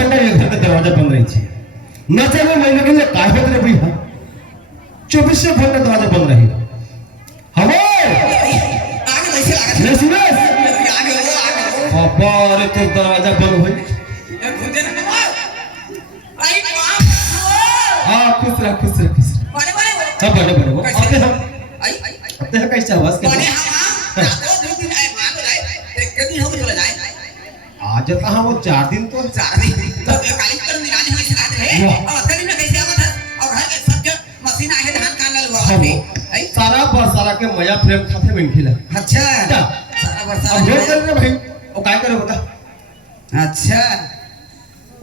घंटा ये घर का दरवाजा बंद रही थी न जाने महीने के लिए काय होते रे भैया 24 घंटा दरवाजा बंद रही हवो आगे कैसे लागत नहीं सुने आगे हो पापा रे तो दरवाजा बंद होई ये घुदे ना आई हां खुश रह बड़े हां बड़े वो आते हम आई आते हैं कैसे आवाज के बड़े हम दो दिन आए मां को जाए कितनी हो चला जाए आज कहां वो 4 दिन तो 4 दिन तो काली कर निराने में सिखा रहे और असल में कैसे आवत है और घर के सब जो मशीन आए धान काटने लगा आई सारा बरसाला के मजा प्रेम खाते में खिला अच्छा सारा बरसाला अब हो कर रे भाई ओ काय करे बता अच्छा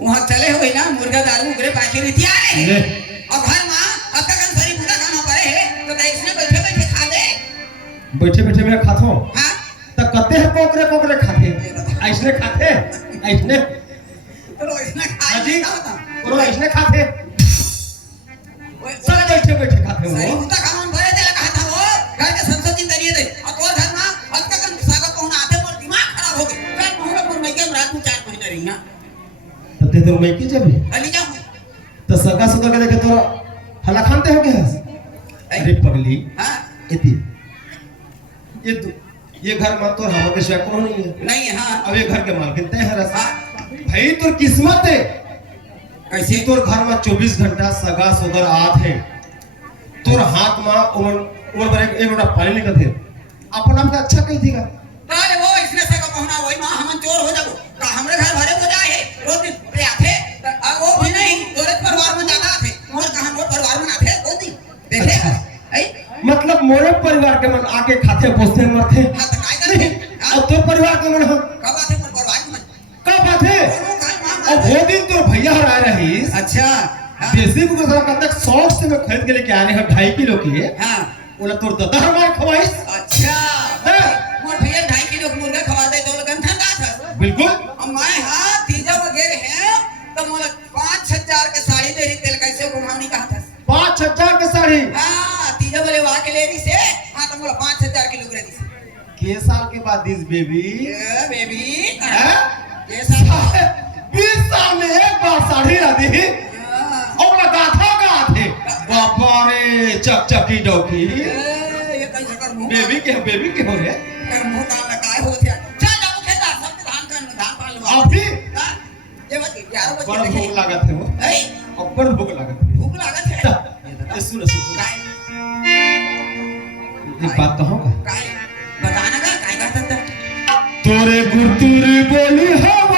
वहां चले हो ना मुर्गा दारू उगरे बाकी रहती है और घर मां अब तक सारी पूजा खाना पड़े है तो इसने बैठे बैठे खा दे मैं खातो हां त कते है कोकरे खाते ऐसने खाते ऐसने तो इसने खा जी होता और ऐसने खाते सब बैठे खाते सारी हो पूजा खाना भरे दे कहा था वो घर के संसद दिन करिए दे और तोर घर मां अब तक सागा पहुंचा आते मोर दिमाग खराब हो गई मैं मोहरा पर मैं के रात में 4 महीने रही ना तते तो मैं की जब अली जाऊं तो सगा सुधर के देखे तो हला खानते हो क्या अरे पगली हां इति ये घर में तो हम के शक नहीं है नहीं हां अब ये घर के मालकिन तय है रस भाई तोर किस्मत है कैसे तोर घर में 24 घंटा सगा सुधर आत है तोर हाथ में उमर पर एक लोटा पानी निकलते अपन आपका अच्छा कही थीगा अरे वो इसने से का पहुंचा वही मां हम चोर हो जाबो का हमरे घर भरे हो जाए रोज दिन रे आथे वो भी नहीं तोरे परिवार में ज्यादा आथे मोर कहां मोर परिवार में आथे वो दिन देखे आई मतलब मोरे परिवार के मन आके खाते पोसते मरते हां तो काय करे और तोर परिवार के मन कब आथे मोर परिवार में कब आथे और वो दिन तो भैया हरा रही अच्छा देसी को कब तक 100 से मैं खरीद के लेके आ रहे हैं 2.5 किलो की हां बोला तोर दादा हमार खवाइस अच्छा मोर भैया 2.5 किलो मुर्गा खवा दे तो लगन ठंडा था बिल्कुल अब मैं हां तीजा वगैरह है तो मोला 5000 के साड़ी दे ही तेल कैसे घुमावनी कहा था 5000 के साड़ी हां तीजा बोले वहां के ले दी से हां तो मोला 5000 किलो करे दी के साल के बाद दिस बेबी बेबी हैं ये सब 20 साल में एक बार साड़ी ला दी और लगा थे बाबा रे चकचकी डोकी ये कैसे कर मुंह बेबी के हो रे कर मुंह का लगाए हो थे चल जाओ खेता सब धान पाल लो अभी ये बस 11 बजे बड़ भूख लागत है वो ए बड़ भूख लागत है भूख लागत है ये सुन ये बात तो होगा काय बताना का काय कहता था तोरे गुरतुर बोली हवा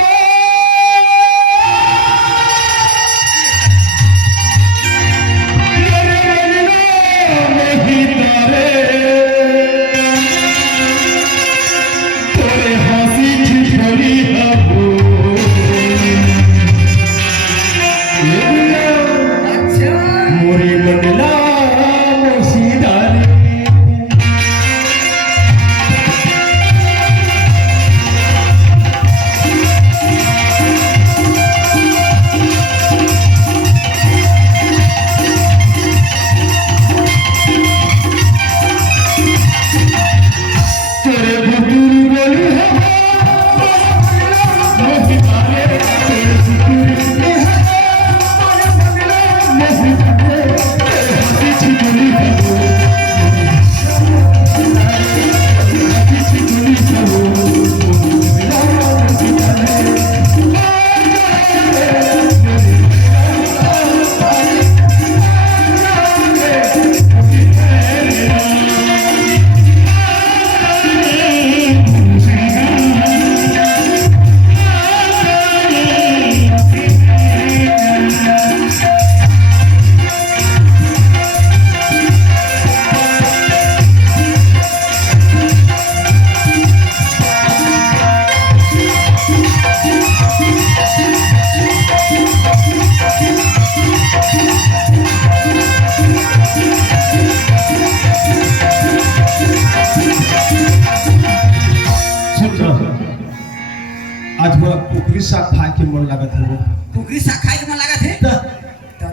आज वो पुकरी साग खाए के मन लागत है वो पुकरी साग खाए के मन लागत है तो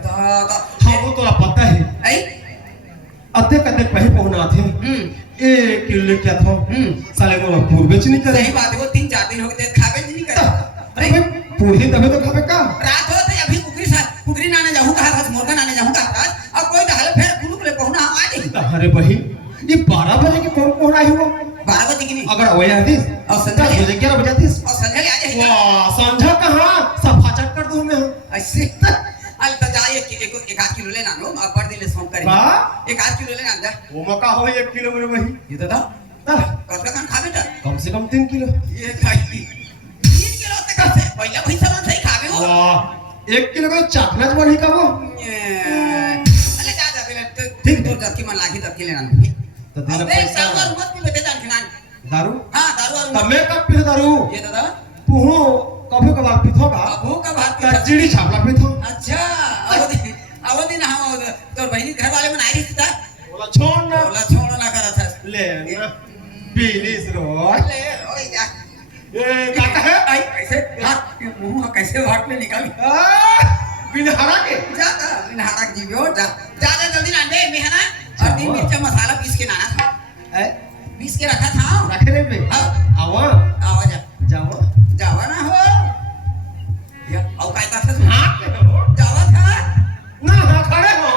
हाँ वो तो आप पता है आई अते कते पही पहुना थे एक किलो क्या था साले वो पूर्व बेच नहीं करे सही बात है वो 3-4 दिन हो गए खावे नहीं करे अरे पूरी तभी तो खावे का रात हो तो अभी कुकरी नाने जाऊं कहा था मुर्गा नाने जाऊं कहा था अब कोई दहल फेर कुलुक ले पहुना हम आ जाई अरे भाई ये 12 बजे के कौन आई हुआ 12 बजे की नहीं अगर वही आती और संध्या 10 बजे 11 बजे आती और संध्या ले आ जाए वाह संझा कहाँ सफा चट कर दूं मैं ऐसे अल तो जाए एक आध किलो लेना नो अब बढ़ दिले सोम करे एक आध किलो लेना जा वो मका हो 1 किलो मेरे वही ये तो कतरा कान खावे ता कम से कम 3 किलो ये खाई 3 किलो तक से पहले वही सब सही खावे हो वाह 1 किलो का चाकना बनी का वो अरे जा जा बेटा ठीक दूर जाके मन लागी तब के लेना तो तेरा पैसा दारू मत पी बेटे जान खिलान दारू हां दारू तब मैं कब पी दारू ये दादा तू कभी कभार पीथोगा बाबू का भात कचड़ी छापला पीथो अच्छा आओ दिन हम तो बहनी घर वाले में आई था बोला छोड़ ना बोला छोड़ ना करा था ले ना प्लीज रो ले ओए जा ए काका है आई कैसे हाथ मुंह में कैसे भाग में निकाल बिनहरा के जाता बिनहारा जी हो जा ज्यादा जल्दी ना दे मेहना और दिन मिर्चा मसाला पीस के लाना था पीस के रखा था रखे रे बे आवा आवा जा जाओ जावा ना हो या औ काय था हां जावा था ना हां खड़े हो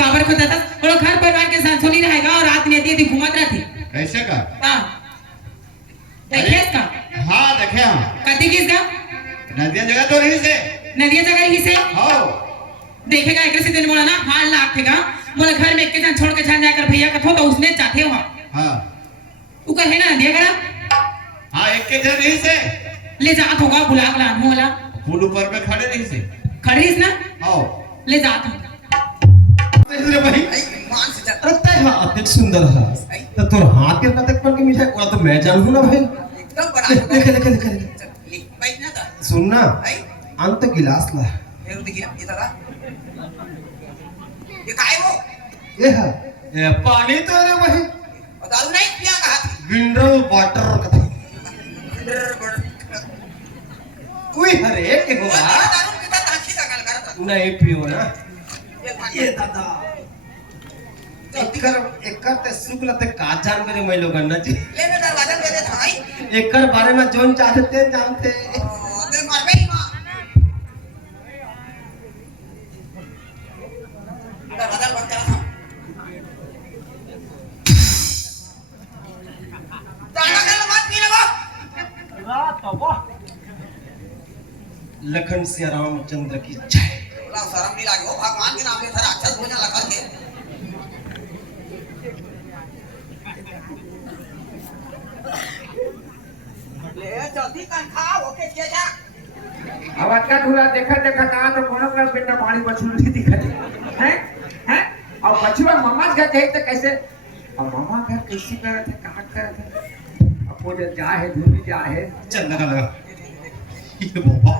काबर खोदा था और घर परिवार के साथ सोनी रहेगा और रात में यदि घुमात रहती कैसे का हां देखे इसका हां देखे हम कति किसका नदिया जगह तो रही से नदिया जगह ही से हां देखेगा एक से दिन बोला ना हाल लाख थेगा बोला घर में एक के साथ छोड़ के छान जाकर भैया कथो तो उसने चाहते हो हां तू कहे ना नदिया करा हां एक के घर रही से ले जात होगा बुला बुला होला पुल ऊपर पे खड़े रही से खड़ीस ना आओ ले जात हो रे भाई मान से जा अरे तय हां अति सुंदर है तो तोर हाथ के कतक पर के मिठाई ओला तो मैं जानू ना भाई एकदम बना देख बैठ ना था सुन ना अंत गिलास ला ये देखिए ये दादा ये काय वो ये है ये पानी तो रे भाई और दारू नहीं पिया कहा मिनरल वाटर कथी कोई हरे के होगा दारू पीता ताखी का गल करता नहीं पियो ना ये दादा एकर ते शुक्ल ते का जान मेरे मैं लोगन ना जी ले मैं दरवाजा दे दे भाई एकर बारे में जोन चाहते ते जानते दे मार बे मां दरवाजा बंद करा जाना कल मत पीने वो रात वाह लखन सिया रामचंद्र की जय ला शर्म नहीं लागे हो भगवान के नाम पे सर अच्छा भोजन लगा के ले जल्दी kan खाओ ओके के जा अब अच्छा दूल्हा देखा देखा कहा तो कोनो का बेटा पानी बछुली दिखत हैं और बछुआ मम्मा का कहे तो कैसे और मम्मा का कैसे करे थे कहा करे थे अब वो जो जा है धूली जा है चल लगा ये बाबा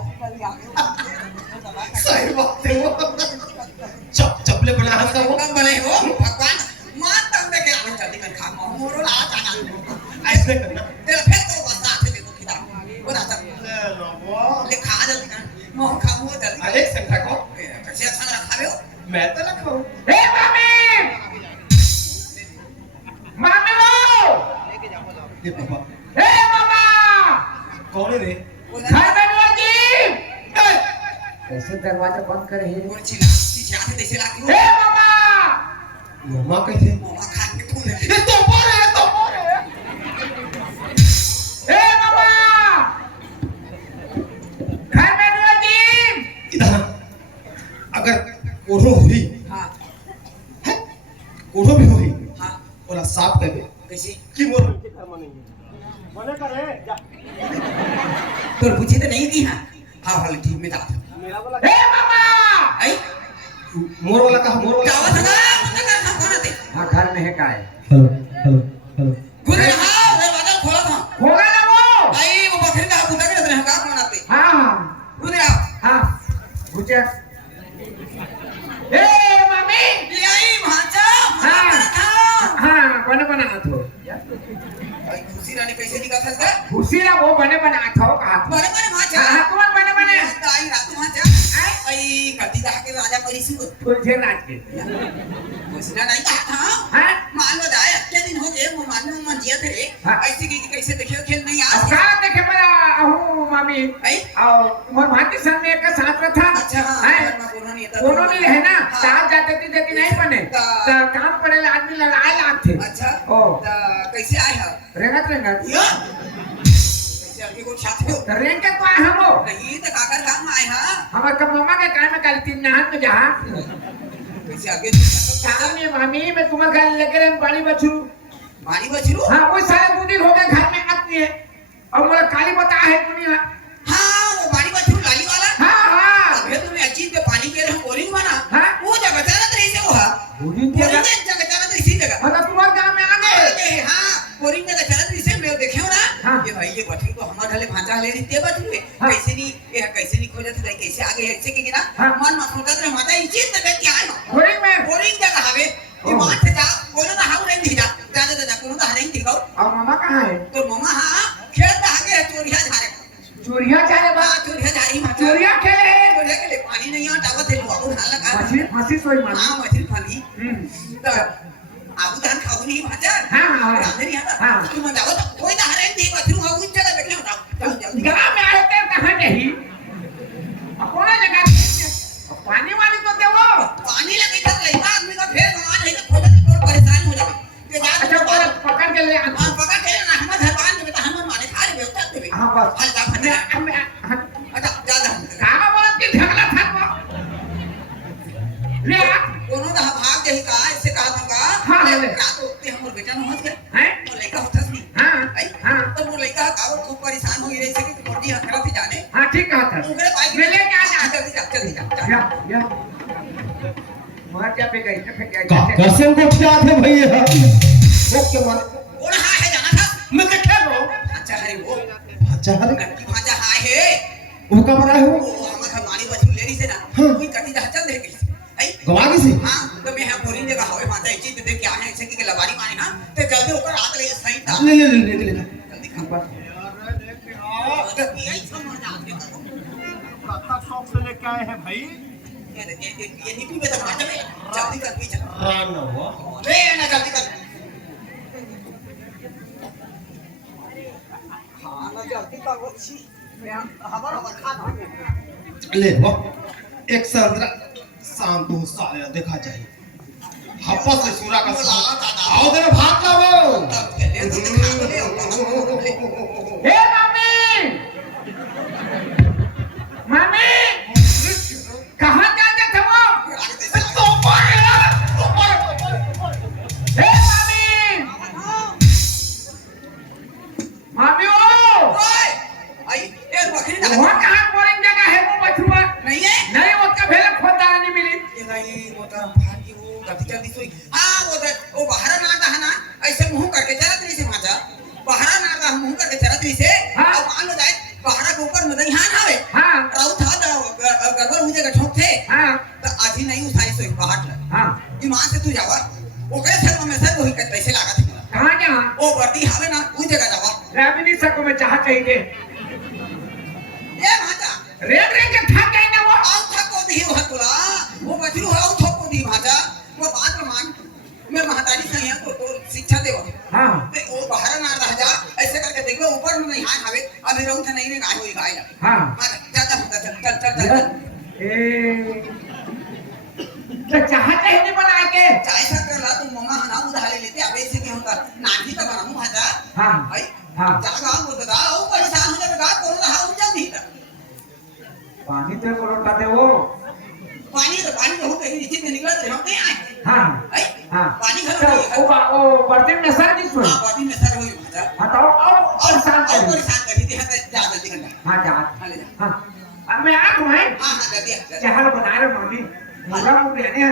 सही बात है वो चपले बना हंसा वो कम बने हो भगवान मां तब में के आवन जल्दी कर खा मोरो ला जाना ऐसे करना तेरा फिर तो बता थे देखो खिला वो रात ले लो वो ले खा जल्दी कर मोह खा मुंह जल्दी एक संख्या को कैसे अच्छा रखा हो मैं तो रखा हूं ए मम्मी मम्मी वो ये पापा ए मम्मा कौन है रे घर में लगी कैसे दरवाजा बंद करे है वो चिल्ला पीछे आते कैसे लाती हो ए मम्मा मम्मा कैसे मोमा खा के तू ले ये तो पर है ए मम्मा घर में लगी इधर अगर कोढ़ो हुई हां कोढ़ो भी हुई हां ओला साफ कर दे कैसे कि मोर के कर्म नहीं है मने करे जा तो पूछे तो नहीं की हां हां हाल ठीक में जा मेरा वाला ए मम्मा आई मोर वाला कहा मोर वाला जावत का मुझे का था कोना ते हाँ घर में है का है हेलो हेलो हेलो खुद हां दरवाजा खोला था होगा ना वो आई वो बकरी का बुता के रहे का कोना ते हाँ खुद आओ हाँ पूछे ए मम्मी ले आई भांजा हाँ था हाँ बने हाथ हो आई खुशी रानी कैसे निकाल था खुशी ना वो बने हाथ हो हाथ बड़े बड़े भांजा हाँ कौन बने आई रात भांजा आई कटी का के राजा मरी सी तुझे नाच के खुशी नहीं कहा था हाँ मान लो जाए अच्छे दिन हो गए वो मान लो मन जिया थे हाँ। ऐसे की कैसे देखियो खेल नहीं अब आ कहाँ देखे मेरा अहू मामी आई और मोर भांति संग में एक साथ में था अच्छा हैं? दोनों दोनों नहीं है ना हाँ। साथ जाते थे देती नहीं बने तो काम पड़े आदमी लड़ाए लाग थे अच्छा ओ कैसे आए हो रेंगत या कैसे आगे को साथ हो तो रेंग के तो आए हम वो नहीं तो काकर काम में आए हां हमारे कब मम्मा के काम में काली तीन नहान में जहाँ कैसे आगे काम में मामी मैं तुम्हारे घर लेके रहे पानी बचू पानी बचरू हाँ वो सारे 2 दिन हो गए घर में आती है और मुझे काली बता है दुनिया हां वो पानी बचरू लाली वाला हाँ हाँ अबे तुमने अच्छी पे पानी के रहे बोरिंग बना हाँ? वो जगह चला तो ऐसे वो हां बोरिंग बोरिंग जगह जगह चला तो इसी जगह मतलब तुम्हारे गांव में आ गए हां बोरिंग जगह चला तो इसे मैं देखे हो ना हाँ। ये भाई ये बटरी तो हमारे ढले भांजा ले रही ते बटरी हाँ। कैसे नहीं ये कैसे नहीं खोजत है कैसे आगे ऐसे के ना हाँ। मन मत सोचत रहे माता इसी जगह क्या है बोरिंग में बोरिंग जगह हवे ये ओ। मान से जा बोलो ना हाउ नहीं जा जा कोनो तो हरेंग दिखाओ और मामा कहाँ है तो मम्मा हां खेत आगे चोरिया झारे चोरिया चाहे बा चोरिया झारी माता चोरिया खेले चोरिया के लिए पानी नहीं आटावत है बाबू ढाल लगा मछली फंसी सोई मामी हां मछली फली तो आबू धान खाऊ नहीं भाजा हाँ, हाँ, हाँ। रांधे नहीं आता हाँ। तुम जाओ तो कोई ना हरेंग दी मछली हाउ उस जगह देखने उठाओ जल्दी गाँव में आए थे कहाँ नहीं कौन जगह पानी वाली तो दे वो पानी लगे तो लइका आदमी का फेर भगवान है तो खोजत तो परेशान हो जाए ते जा अच्छा तो पकड़ के ले आ हां पकड़ के ना हम धरवान देबे तो हम माने खारे बेवता देबे हाँ बस हल जा फटे अच्छा जा जा कहाँ बोला कि झगड़ा था वो ले आ कोनो दा भाग जही का ऐसे कहा था का हाँ, ले। रात होते हमर बेटा न होत गए हैं वो लइका होतस नहीं हाँ आई हाँ तो वो लइका का खूब परेशान हो गई से कि बॉडी हकड़ा थी जाने हाँ ठीक कहा था उगरे बाइक मैं लेके आ जा जल्दी जा या मार क्या पे गई फेंक का गई कसम को क्या थे भैया वो के मारे कौन हां है जाना था मैं देखे रो अच्छा है वो अच्छा हरे लड़की भाजा हां है वो कब रहा है वो वो हमारा मानी बच्चू ले रही से ना हाँ। कोई कटी जा चल दे गई आई गवा किसी हां तो मैं यहां बोरी जगह हवे माता एक चीज देख के आए हैं ऐसे कि लबारी माने ना तो जल्दी होकर हाथ ले सही था ले जल्दी खा बस अगर यही समझ आ गया इतना शौक से लेके आए हैं भाई ये नीति में तो मार दे जल्दी कर पीछे रान ना हुआ ले ना जल्दी कर खाना जल्दी कर वो छी मैं हमारा खाना ले वो एक सरदरा शाम को साले देखा जाए हप्पा से सूरा का आओ तेरे भाग ला वो तब के ले तो खा तो ले हे मामी मामी कहाँ जाते थे वो तो पाया हे मामी मामी ओ ओए आई ये बकरी ना वहाँ कहाँ बोरिंग जगह है वो बछुआ नहीं है नहीं उसका भेले खोदा नहीं मिली ये नहीं वो तो भागी वो गति जल्दी सोई हां वो बाहर ना था ना ऐसे मुंह करके चलत रही से माता बाहर ना था मुंह करके चलत रही से हाँ। अब मान लो जाए बाहर के ऊपर मदन हां आवे हाँ राउ था गड़बड़ हुई जगह ठोक थे हाँ तो आधी नहीं उठाई सोई बाहर हाँ ईमान से तू जावा ओकरे सर में सर वही कर पैसे लगा थे कहाँ जहाँ ओ वर्दी हावे ना उस जगह जावा रामी नहीं सको मैं चाह चाहिए ये माता रेड रेड के थक गई ना वो आउ थको दी हो हतुला वो बजरू हाउ थको दी माता वो बात मान मैं महतारी से यहाँ तो शिक्षा देवा हाँ ते ओ बाहर ना रह जा ऐसे करके देख लो ऊपर में नहीं हां हावे अभी रहू था नहीं रे गाय होई गाय हाँ माता जा चल ए तो चाहते हैं नहीं बना के चाय सा कर ला तुम मम्मा हना उधार लेते अबे से क्यों होता नानी का बनाऊं भाजा हाँ भाई हाँ जागा वो बता ओ परेशान हो जाएगा कौन रहा उठ जा नहीं था पानी तो लोटा दे वो पानी तो हो कहीं नीचे से निकल रहे हम नहीं आए हाँ भाई हाँ पानी घर तो में वो बर्तन में सर नहीं सुन हां बॉडी में सर हुई भाजा हटाओ और शांत और कर परेशान कर दी है जा जल्दी करना हाँ जा हां ले जा हाँ अब मैं आ तुम्हें हां जल्दी चाहल बना रहे मामी मुर्गा मुर्गे ने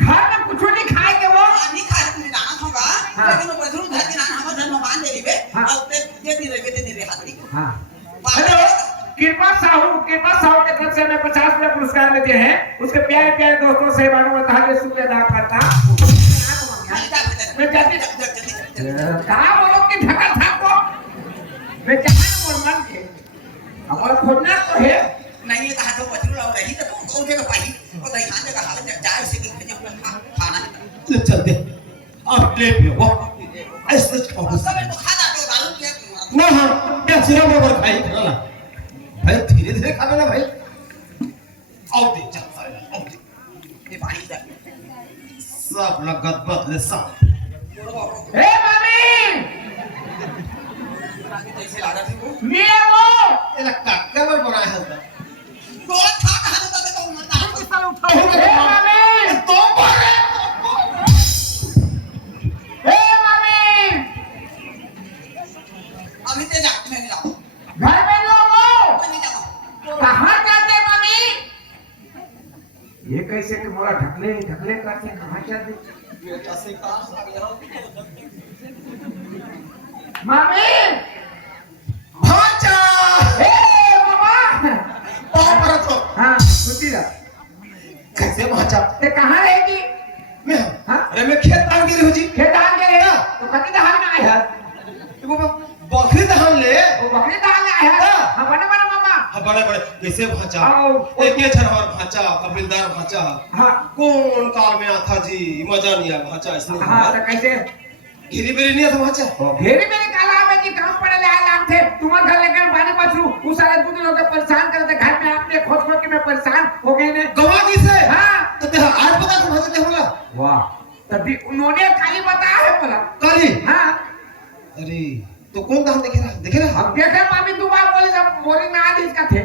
घर में कुछ नहीं खाएंगे वो नहीं खा रहे जाना होगा लेकिन वो बजरू घर के नाम हम घर में मान दे रे और दे दे रे हाथरी हाँ हेलो कृपा साहू के तरफ से हमें 50 रुपए पुरस्कार में दिए हैं उसके प्यारे प्यारे दोस्तों से मानो बताइए शुक्रिया अदा करता मैं जाती कहाँ बोलो कि ढका था को मैं जहाँ बोल मन के हमारा खोजना तो है नहीं ये कहा तो बजरू लग रही तो उनके का पाही और दही खाने का हाल जाए उसे कि खाना ले चल दे अब ले पियो वो ऐसे खाओ सब तो खाता तो दारू के ना हाँ क्या सिरा बराबर खाई खाना भाई धीरे धीरे खाना ना भाई आओ दे चल सारे आओ दे ये पानी का सब लगत बदले सब ए मम्मी जैसे लगा थी वो ये वो ये काका में बनाया है तो था कहां तो मत हम साल उठाओ ए मम्मी तो मारे ए मम्मी अभी ते जा मैं नहीं जाऊं घर में लोगो मैं नहीं जाऊं कहाँ जाते मम्मी ये कैसे कि मोरा ढकले ढकले करते कहाँ जाते ऐसे का मम्मी भाचा ए मामा पापा तो हाँ सुती रहा कैसे भाचा ते कहाँ रहेगी मैं हाँ? अरे मैं खेत तान के रही हूँ जी खेतान के रहेगा तो कभी दहाड़ में आया वो बकरी धान ले वो बकरी दहाड़ में आया हाँ बने बने मामा हाँ बड़े बड़े कैसे भाचा आओ। एक ये झरवार भाचा कपिलदार भाचा हाँ कौन काल में आता जी मजा नहीं आया भाचा इसने हाँ तो कैसे गिरी बेरी नहीं आता भाचा घेरी मेरे काला में कि काम पड़े ले आए लाम थे तुम्हारे घर लेकर पानी बचरू उस सारे दूध लोग परेशान करते घर में आपने खोज खोज के मैं परेशान हो गई ने गवा दी से हाँ तो तेरा आज पता तो भाचा क्या होला वाह तभी उन्होंने काली बताया है बोला काली हाँ अरे तो कौन धान देखे रहा अब देखे मामी दोबारा बोले जब बोली ना आदि इसका थे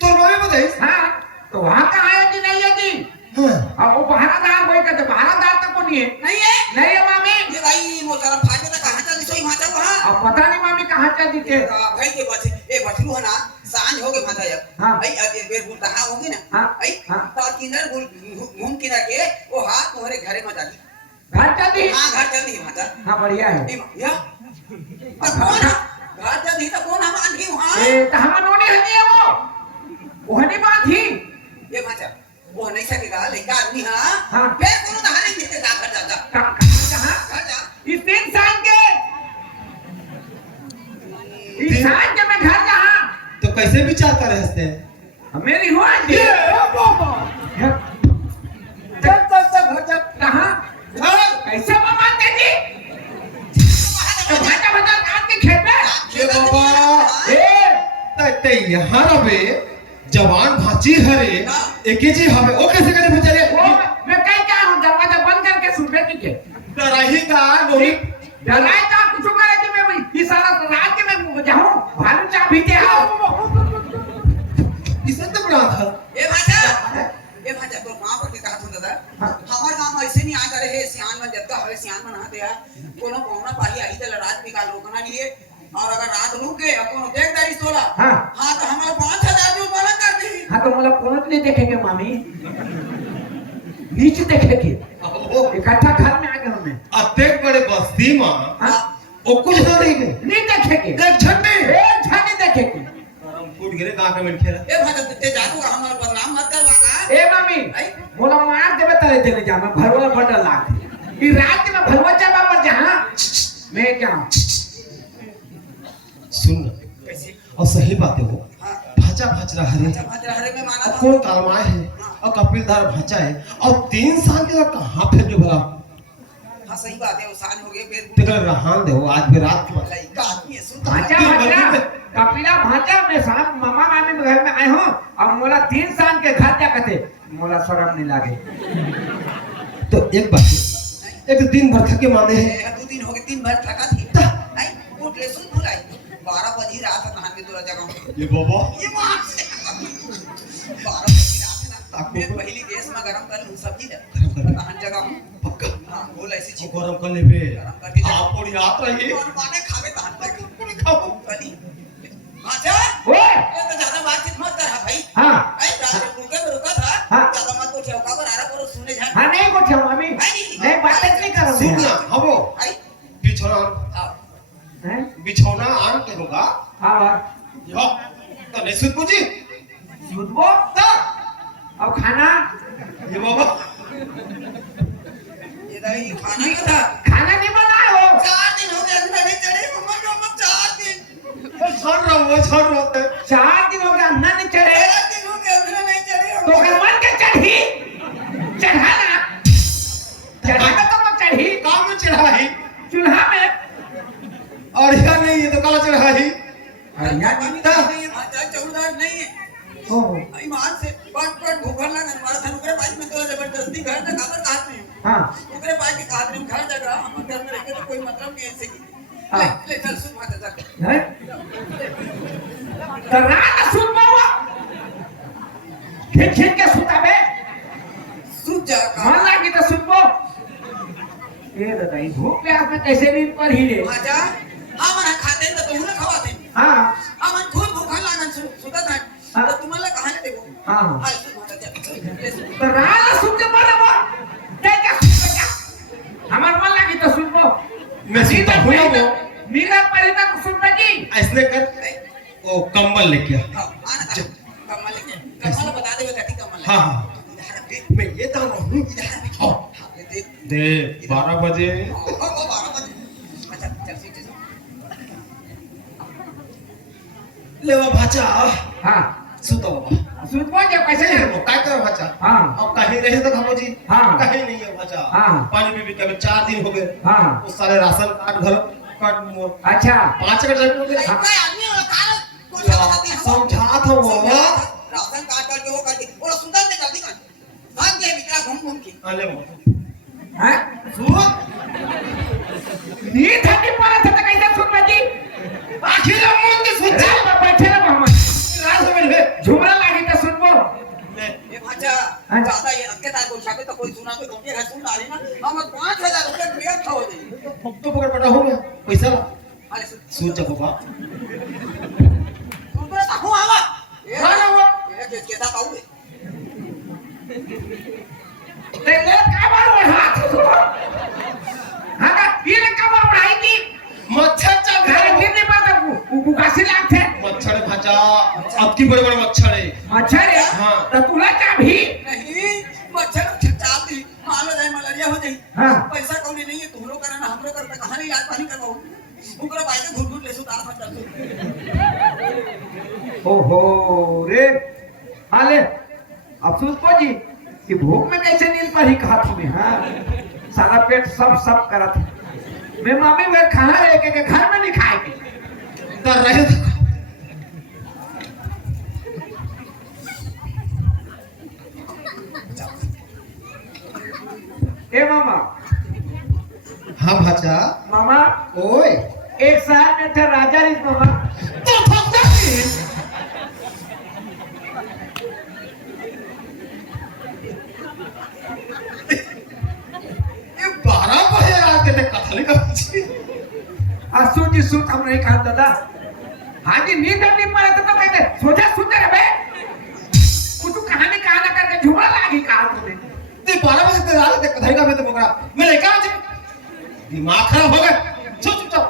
तो मम्मी बताई हाँ तो वहाँ का आया जी नहीं है जी हाँ अब वो बहारादार वही कहते बहारादार तक को नहीं है नहीं है नहीं है मामी ये भाई मोचारा फाटे तो कहां चल सोई माता वहां अब पता नहीं मामी कहाँ चल दी थे भाई के बच्चे एक बछरू है ना सांझ हो गए माता जब हाँ। भाई अब एक बेर बुलता हाँ होगी ना हाँ। भाई हाँ। तो किनर घूम किनर के वो हाथ तुम्हारे घरे में जाती घर चल दी हाँ घर चल दी माता हाँ बढ़िया है ए या तो कौन है घर चल दी तो कौन हम आंधी वहां ए तो हम नोनी हनी है वो हनी बात ही ये माता वो नहीं सकेगा लेकिन आदमी हाँ हाँ। फिर कौन धारे देते का घर जाता कहाँ घर जा इस इंसान के इंसान के मैं घर जहाँ तो कैसे विचार कर रहे हैं मेरी हुआ जी चल चल चल घर चल कहाँ कैसे मामा तेजी तो भाटा भाटा काट के खेत में ये बाबा ए ते यहाँ रहे जवान भाची हरे एक ही जी हवे ओ कैसे करे बेचारे वो मैं कहीं क्या हूँ दरवाजा बंद करके सुनने की के डराही का नोनी डराए का कुछ करे कि मैं वही इस सारा रात के मैं जाऊँ भालू चा भी दे इसे तो बड़ा था ये भाजा तो मां पर के कहा था दादा हमार गांव में ऐसे नहीं आ करे है सियान में जब का हवे सियान में नहाते आ कोनो पौना पाही आई तो रात निकाल रोकना नहीं है और अगर रात रुक गए कोनो देखदारी सोला हाँ। हां तो हमारा 5000 जो पालन कर दी हाँ तो मतलब पहुंच नहीं देखेंगे मामी नीचे देखेंगे इकट्ठा घर में आ गए हमें अतेक बड़े बस्ती मां हाँ ओ कुछ ना नहीं गए नहीं देखेंगे एक झट में एक झा नहीं देखेंगे हम फूट गिरे गांव के में खेला ए भाजा ते जादू का हमारा बदनाम मत करवाना ए मामी बोला मार देवे तले देने जा मैं भरवाला बड़ा लाग ई रात में भरवा जाबा पर जहां मैं क्या सुन और सही बात है वो हां भाचा भाच रहा है भाजा हरे में माना और था कौन कालमाए है और कपिलदार भाचा है और 3 साल के बाद कहां फिर जो भला हां सही बात है वो सांझ हो गए फिर तेरा रहान दे वो आज भी रात के लड़का आदमी है सुन भाचा भाचा कपिला भाचा मैं साहब मामा मामी घर में आए हूं अब मोला 3 साल के घर क्या कहते मोला शर्म नहीं लागे तो एक बात है, एक दिन भर थके माने हैं 2 दिन हो गए 3 बार थका थी नहीं वो ले सुन बोला 12 बजे रात तक कहां में तोरा जगह ये बाबा ये मां से 12 बजे रात ना मैं पहली गैस में गरम कर लूं सब्जी ले कहां जगह पक्का हां बोल ऐसे वो चीज गरम कर ले बे गरम करके आप और याद रहिए कौन माने खावे तहन तक पूरी खाओ कली अच्छा ओए ये तो ज्यादा बातचीत मत कर भाई हां ऐ रुके था हाँ। ज्यादा मत बिछौना आन के होगा हाँ यो तो नहीं सुत पूजी सुतबो ता अब खाना ये बाबा ये नहीं खाना का था खाना नहीं बनाए हो 4 दिन हो गए अंडा नहीं चढ़े मम्मा 4 दिन छोड़ रहा थे 4 दिन हो गए अंडा नहीं चढ़े 4 दिन हो गए अंडा नहीं चढ़े तो अगर मन के चढ़ी चढ़ाना चढ़ाना तो मत चढ़ी काम में चढ़ाई चूल्हा में और यह नहीं ये तो काला चढ़ाई अरे नहीं है भाजा चौदार नहीं है ओ ईमान से पट भूखल ना हमारा था ओकरे बाइक में तो जबरदस्ती घर ना काबर कहत नहीं हाँ ओकरे बाइक के कहत नहीं घर जगह हम घर में रह के तो कोई मतलब नहीं ऐसे की ले चल सुन भाजा जा है तो रात सुन बाबा खिंच के सुताबे सुत जा का मन लागी तो सुनबो ये दादा ये भूख प्यास में कैसे नींद पर ही ले भाजा हम खाते तो तुम ना खवाते हाँ हम खुद भूखल लागन सुता था तो तुम्हाला कहानी देखो हाँ हाय सुन भाजा जा तो रात सुन के बोलबो क्या सुन हमार मन लागी तो सुनबो मैं सुनता हूँ ना वो मेरा परिणा को सुनबा जी ऐसने कर वो कंबल लेके आ हां आना कमल लेके कमल बता दे कथी कमल हाँ हाँ मैं ये तो हूँ हाँ दे 12 बजे अच्छा चल ठीक है ले वो भाचा हाँ सुतो बाबा सुनबो जे कैसे ले वो काय कर भाचा हाँ अब कहीं रहे तो खमो जी हाँ। कहीं नहीं है भाचा हाँ। पानी भी कभी 4 दिन हो गए हाँ वो सारे राशन कार्ड घर कार्ड अच्छा 5 का जब हो गए कोई आदमी और काल कुछ बताती है समझा था वो राशन कार्ड करके वो करके वो सुंदर ने जल्दी कर भाग गए बिकरा घूम के अले वो हैं सुन नी थकी पड़ा था कैसे सुनबा जी आखिर मुंह के सोचा बैठे ना मोहम्मद रात में झुमरा लागी तो सुनबो ये भाजा ज्यादा ये रख के तार को छापे तो कोई सुना कोई धोखे है सुन डाली ना हम 5000 रुपए क्लियर खा हो जाए तो पकड़ पड़ा हो गया पैसा ला अरे सोच जा बाबा तू तो ताको आवा हाँ ना वो ये के ता पाऊ ते ले काबर बढ़ा हाँ का ये ले काबर बढ़ाई की मच्छर चल घर गया गिरने पर तो उगासी लागते मच्छर भाचा अब की बड़े बड़े मच्छर है अच्छा रे हाँ। तो तुला क्या भी नहीं मच्छर खिंचाती दी मान लो जाए मलेरिया हो जाए हाँ। पैसा कौड़ी नहीं है तुमरो करना ना हमरो करना कहानी याद पानी करवाओ उकरा बाइक घुट घुट ले सुतार फट जातो ओहो रे हाले अफसोस को जी कि भूख में कैसे नींद पर ही कहा तुम्हें हाँ सारा पेट सब करत है मैं मामी वे खाना लेके के घर में नहीं खाएगी तर रहे तो ए मामा हाँ भाचा मामा ओए एक साल में थे राजा रिस मामा तो थक जाती ये 12 बजे रात के कथली का असू जी सूत हम नहीं खाते दादा हाँ जी नींद नहीं पड़े तो कहते सोचा सुनते रहे कुछ कहानी कहाना करके झुमरा लागी कहा तुमने ते 12 बजे ते रात के कथली का मैं तो बोकरा मैं लेकर आ जा दिमाग खराब हो गया चुप चुप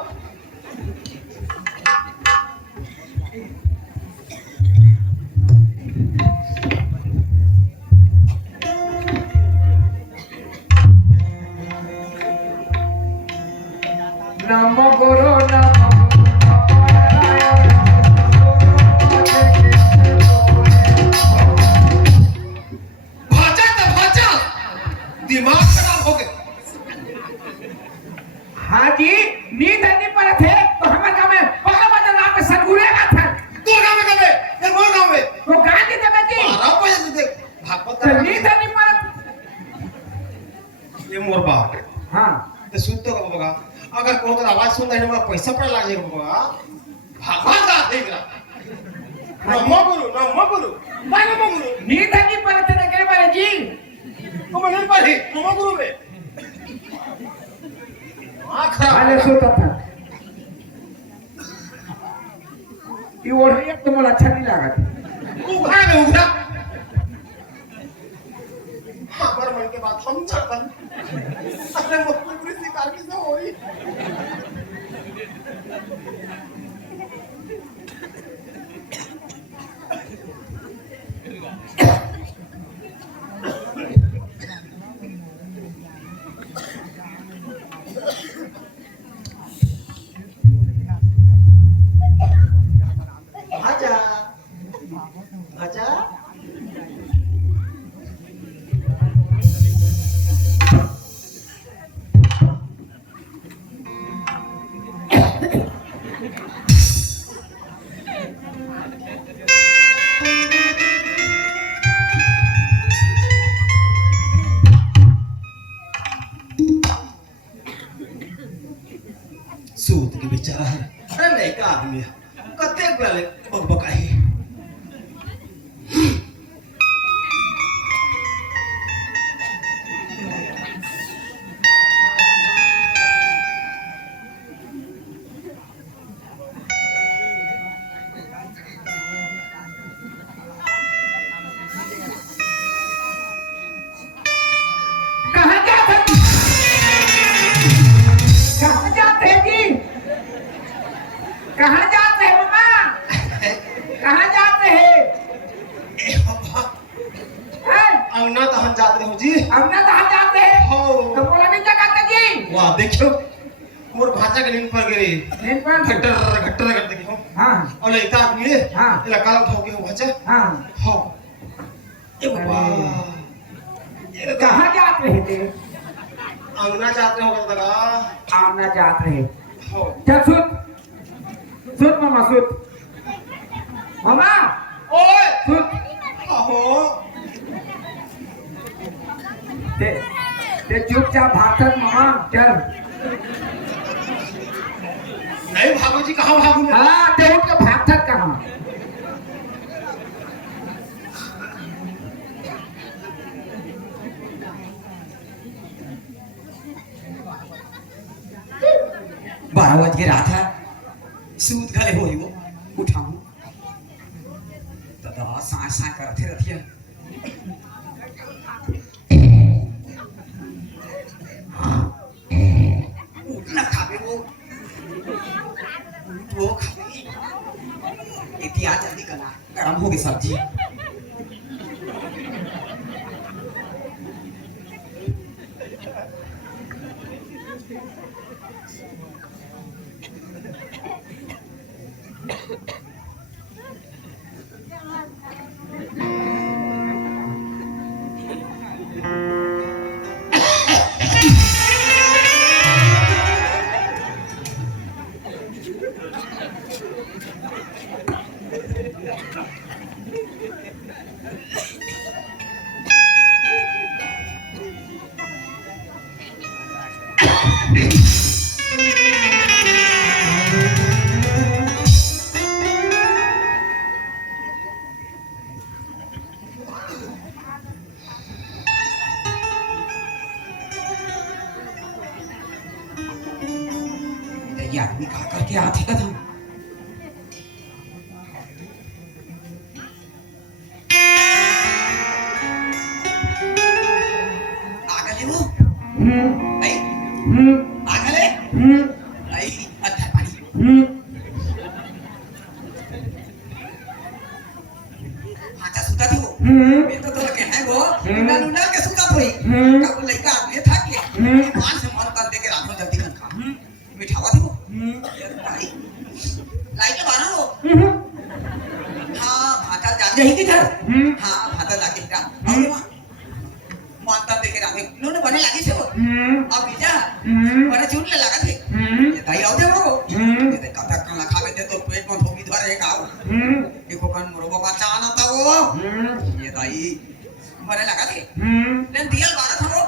नमो गुरु नमो भाचा तो भाचा दिमाग खराब हो गया हाँ जी नींद नहीं पड़े थे तो हमारे गाँव में 12 बजे रात में सनगुरे का था तू गाँव में कब है मोर गाँव में तो गांधी देवे जी 12 बजे तो देख भागवत तो नींद नहीं पड़े ये मोर बाप हाँ तो सुन तो बाबा अगर कोनो तर आवाज सुन रहे ना पैसा पड़ा लाग जाएगा बाबा भगवान का देख रहा नमो गुरु नमो गुरु नींद नहीं पड़े थे ना के बारे जी तुम नहीं पढ़ी नमो गुरु में अरे सोता था ये ओढ़िया तो मुझे अच्छा नहीं लगा उघरा में उघरा हमारे मन के बात हम चढ़ता अरे मुझे पूरी शिकार किसे हो रही सूत के बेचारा है, अरे नहीं का आदमी है, कते गले बकबकाई। कहाँ जाते कहाँ जाते हैं जी? कहाँ जाते हैं मामा? कहाँ जाते हैं? अंगना तो हम जाते हो जी। हमने कहाँ जाते हैं? हो तो बोला नहीं क्या करते जी? वाह देखियो, मोर भाषा के नींद पर गिरी, नींद पर? घट्टर घट्टर करते हो। हाँ और एक आदमी है, हाँ। इला काला उठाओ के हो भाषा। हाँ। हो ए बाबा, ये कहाँ जाते हैं थे? अंगना जाते हो दादा। आमना जाते हैं। हो चल सुन मामा सुन। मामा ओए सुन। हो ते चुपचाप भागत मामा चल। नहीं भागो जी, कहाँ भागू मैं? हाँ ते उठ के भागत कहाँ? बारह बज के रहा था, सूत गले हो वो उठाऊं तो सांस सांस करते रहिए। उठना खावे वो खावे इतिया जल्दी करना, गरम हो गई सब्जी। ये आदमी कहा करके आते का था। आगले वो आई आगले आई अच्छा पानी अच्छा सुता थी वो मैं तो के है वो लूना लूना के सुता थी का वो लड़का आदमी था के मान से मन कर दे के रात में जल्दी कर खा मिठावा थी वो लाइट बाना हो हाँ भाता जाके ही किधर हाँ भाता जाके इधर और वहाँ मानता देखे रात में उन्होंने बने लगी थे वो अब इजा बने चून ले लगा थे ये दाई आओ दे वो ये कथा खाना खावे दे तो पेट में थोड़ी धरे एक आओ देखो कौन मुर्गो का चाना था वो ये दाई बने लगा थे लेकिन दिया बारह था वो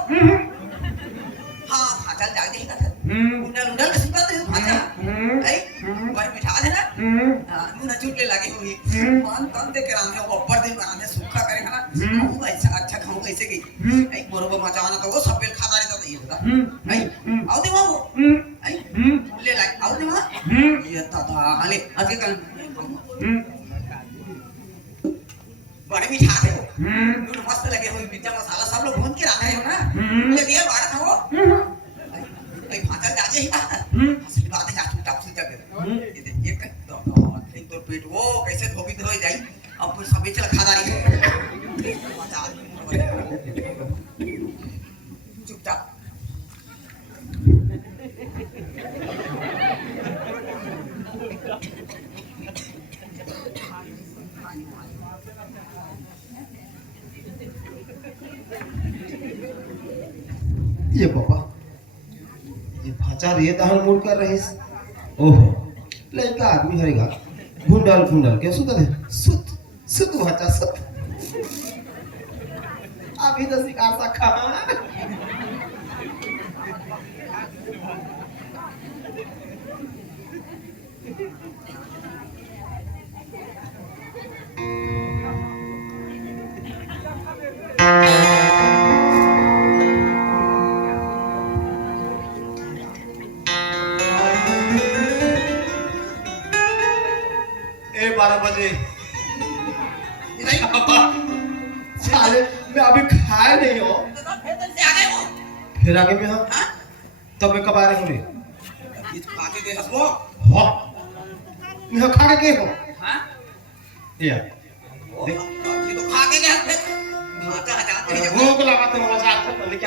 हाँ भाता जाके ही कथा उन्हें उन्हें कैसे बात है भाता आई बड़े मिठा देना मुना चूटले लगे हुई मान तन दे के रांधे वो ऊपर दिन बनाने सूखा करे है ना वो ऐसा अच्छा खाऊं कैसे गई आई बरोबर मचाना तो वो सब बेल खाता रहता था ये बता आई आओ दे वो आई ले लाइक आओ दे वहां ये दादा अले आगे कल बड़े मिठा थे वो मुझे मस्त लगे हुई मिर्चा मसाला सब लोग भून के रखे हो ना ले दिया बारह था वो आई भाता जाके ही असली बात है जातू टापसी जगह ये एक तो पेट वो कैसे धोबी धोई जाई अब कुछ सभी चल खा रही चुपचाप ये बाबा, ये भाचा रे दाहन मूड कर रहे ओहो लड़का आदमी रहेगा भुंडल के सुत है सुत सुत भाचा सुत अभी तो शिकार सा खा ए 12 बजे साले मैं अभी खाया नहीं हो तो फिर तुमसे आ गए हो फिर आगे में हाँ हाँ तब मैं कब आ रहे होंगे ये खा के गए हसबो हाँ मैं खा के गए हो हाँ या ये तो खा के गए फिर भाता हटाते हैं जब भूख लगा तो मजा आता है लेके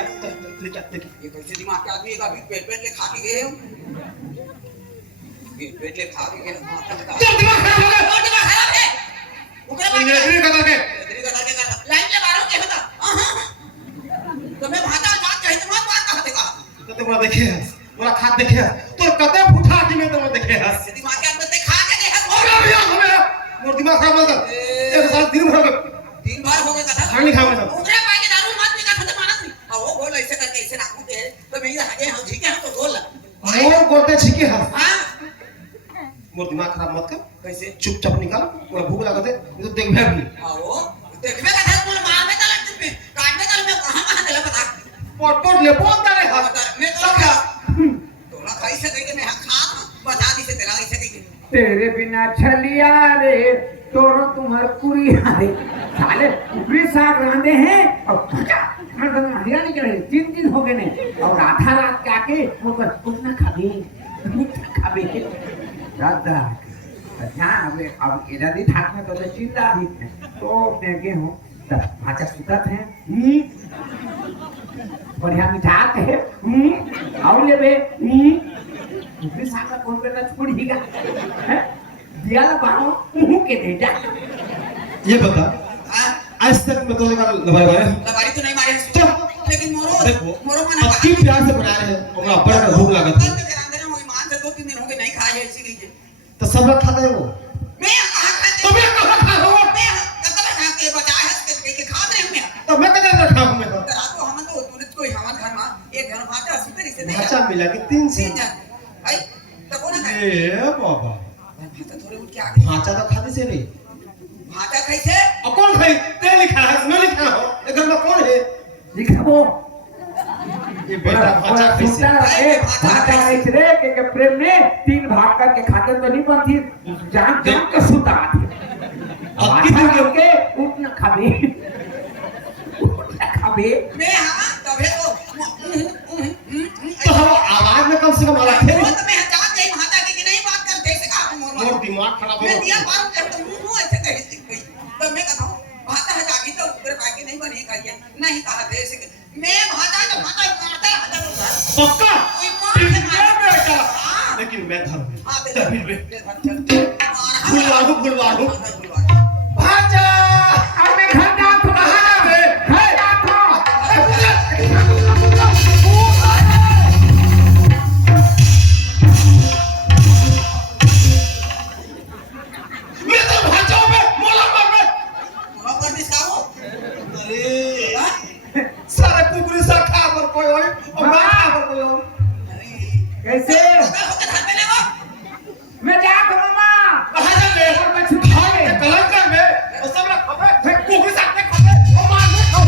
ये कैसे दिमाग के आदमी का भी पेट ले खा के गए हो पेट ले खा के गए भाता हटा चल दिमाग खराब हो गया और दिमाग खराब है ओकरे बाद इंग्लिश का करके तेरी का करके लाइन के बाहर के होता तो मैं भाता बात कहे तो मत बात कहते का तो तुम्हारा देखे मोरा खाद देखे तो कते फुटा की में तुम्हारा देखे है ऐसे दिमाग के आदमी खा के गए हो हो गया भैया हमें मोर दिमाग खराब हो गया एक साल दिन भर हो गया तीन बार हो गया कथा खाने खाओ ना ओकरे पाए के दारू मत निका खते मानत नहीं अब वो बोल ऐसे करके ऐसे नाकू के तो मैं इधर हटे हम ठीक है तो बोल मोर बोलते छिके है हां मोर दिमाग खराब मत कर कैसे चुपचाप निकाल मोरा भूख लगा दे तो देख भी भी आओ देखबे कथा बोल मार में तलक पे काटने तल में कहां देला पता पोट ले बोलता रे हां मैं तो क्या तोरा खाई से कह के मैं खा बता दी से तेरा ऐसे कह के तेरे बिना छलिया रे तोरो तुम्हार कुरिया रे साले ऊपरी साग रांधे हैं और फटा मैं तो हरिया नहीं करे 3 दिन हो गए ने और आधा रात के आके वो पर कुछ ना खाबे दादा ध्यान अब इधर ही ठाक में तो चिंता भी है तो देखे हूँ तब भाचा सुतत है बढ़िया मिठात है और ले बे ऊपरी साग का कौन करना छोड़ेगा दिया ला बाहो के दे जा ये बता हां आज तक मैं तो लबाई बारे लबारी तो नहीं मारे लेकिन मोरो देखो मोरो मन अब की प्यार से बना रहे हैं हमरा बड़ा भूख लगा था ईमान से 2-3 दिन हो गए नहीं खाए है इसीलिए तो सब लोग खाते हैं वो मैं कहां खाते तो मैं कहां खा रहा हूं मैं कब खा के बचा है के खा रहे मैं तो मैं कदर रखा हूं मैं तो रात को हम तो तुरंत कोई हमारे घर में एक घर भाटा सुतरी से नहीं भाचा मिला के 3 से आई तो कौन है ए बाबा भाटा थोड़े उठ के आ गए भाचा तो खाने से रे भाटा कैसे और कौन भाई ते लिखा है मैं लिखा हूं ये घर में कौन है लिखो ये बेटा भाचा कैसे भाटा रे के प्रेम में 3 भाग करके खाते तो नहीं बनती जान जान के सुता अब कितने के उठ न खाबे मैं हां तबे तो हम आवाज में कम से कम आवाज थे वो तो मैं जान गई भाटा की नहीं बात करते से का मोर दिमाग खराब हो मैं दिया बात करता हूं ऐसे कह तो मैं कहता हूं भाटा है जागी तो ऊपर पाके नहीं बनेगा ये नहीं कहा दे से मैं भाटा तो भाटा मारता हटा पक्का कोई मार के मार बेटा लेकिन मैं धर्म हां दे भूलवा दूं भाटा भाचा अब मैं घर जा तो कहां रे घर जा तो मैं तो भाचा में मोला मार में मोला पर दिखाओ अरे सारे कुकरी सा खा पर कोई और मैं खा पर कोई और कैसे मैं जा तो मामा कहां जा ले और मैं छुट्टी खाए कलम कर में और सब लोग खबे फिर कुकरी सा के खबे और मार में खाओ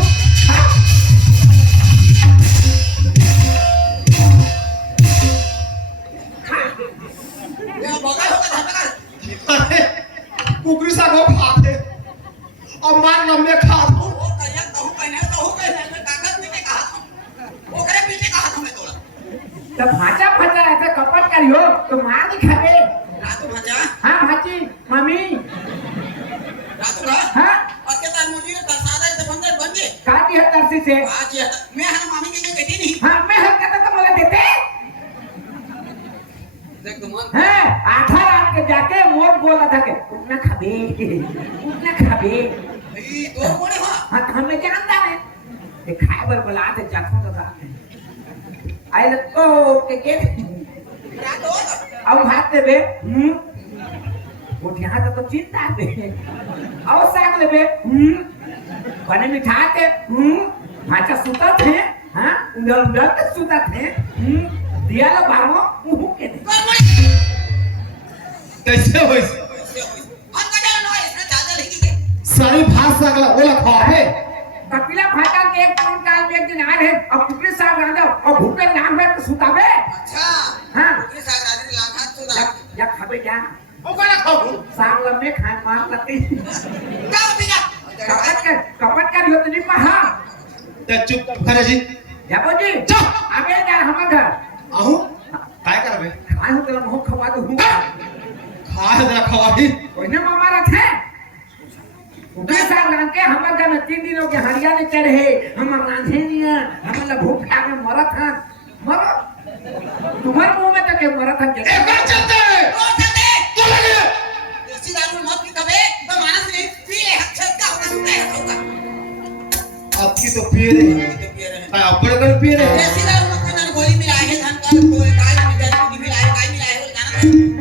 ये बगा होता धमका अरे कुकरी सा को खाते और मार लम्बे खा दो वो कहिया कहूं कहने मैं कागज में कहा था वो करे पीछे कहा था मैं तोला तो भाचा भाचा ऐसे कपट करियो तो मार नहीं खाबे रातू भजा हाँ भाची मम्मी रातू रा हाँ अके तार मुझे दरसादा से बंदर बन गए काटी है तरसी से आज मैं हर मामी की बेटी नहीं हाँ मैं हरकत तो बोले देते देख तो मन हैं आधा रात के जाके मोर बोला था के उतना खाबे भाई तो कोने हां हाँ तो हमें जानता है ये खाए बर बोला थे जाखों तो था आई लग को के क्या तो अब भात देबे उठिया तो चिंता दे अब साग लेबे बने मिठा दे भाचा सुता थे हां उधर उधर तक सुता थे दिया लो बारमो मुंह के दे कैसे होई हम का जानो इसने ज्यादा लगी के सारी भात सागला ओला खावे कपिला भाटा के एक कौन काल में एक दिन आ रहे अब कुकरी साग रांधा और भूखे नाम में तो सुताबे अच्छा हां कुकरी साग राजनी लाखा तो ना या खाबे जा ओ कला खाऊ साग लम्बे खाए मार लगती का पिया कपट का रियो नहीं पहा ते चुप करे जी जाबो जी चुप आबे जा हमर घर आहू काय करबे खाए हो तेरा मुंह खवा दो हूं खाए जरा खवाही कोई मामा रखे उधर साग रांध के हमर घर में 3 दिनों के हरिया ने चढ़े हमर रांधे निया हमला भूख आगे मरत हन मर तुम्हारे मुंह में तक मरत हन ए बात चलते तो चलते तो लगे देसी दारू मत पी कबे तो मानस नहीं पी ले हक का होगा सुने होगा आपकी तो पिए रही तो पी रहे काय अपने कर पिए रही देसी दारू मत खाना गोली मिलाए है धन का गोली काय मिलाए मिलाए काय मिलाए वो जाना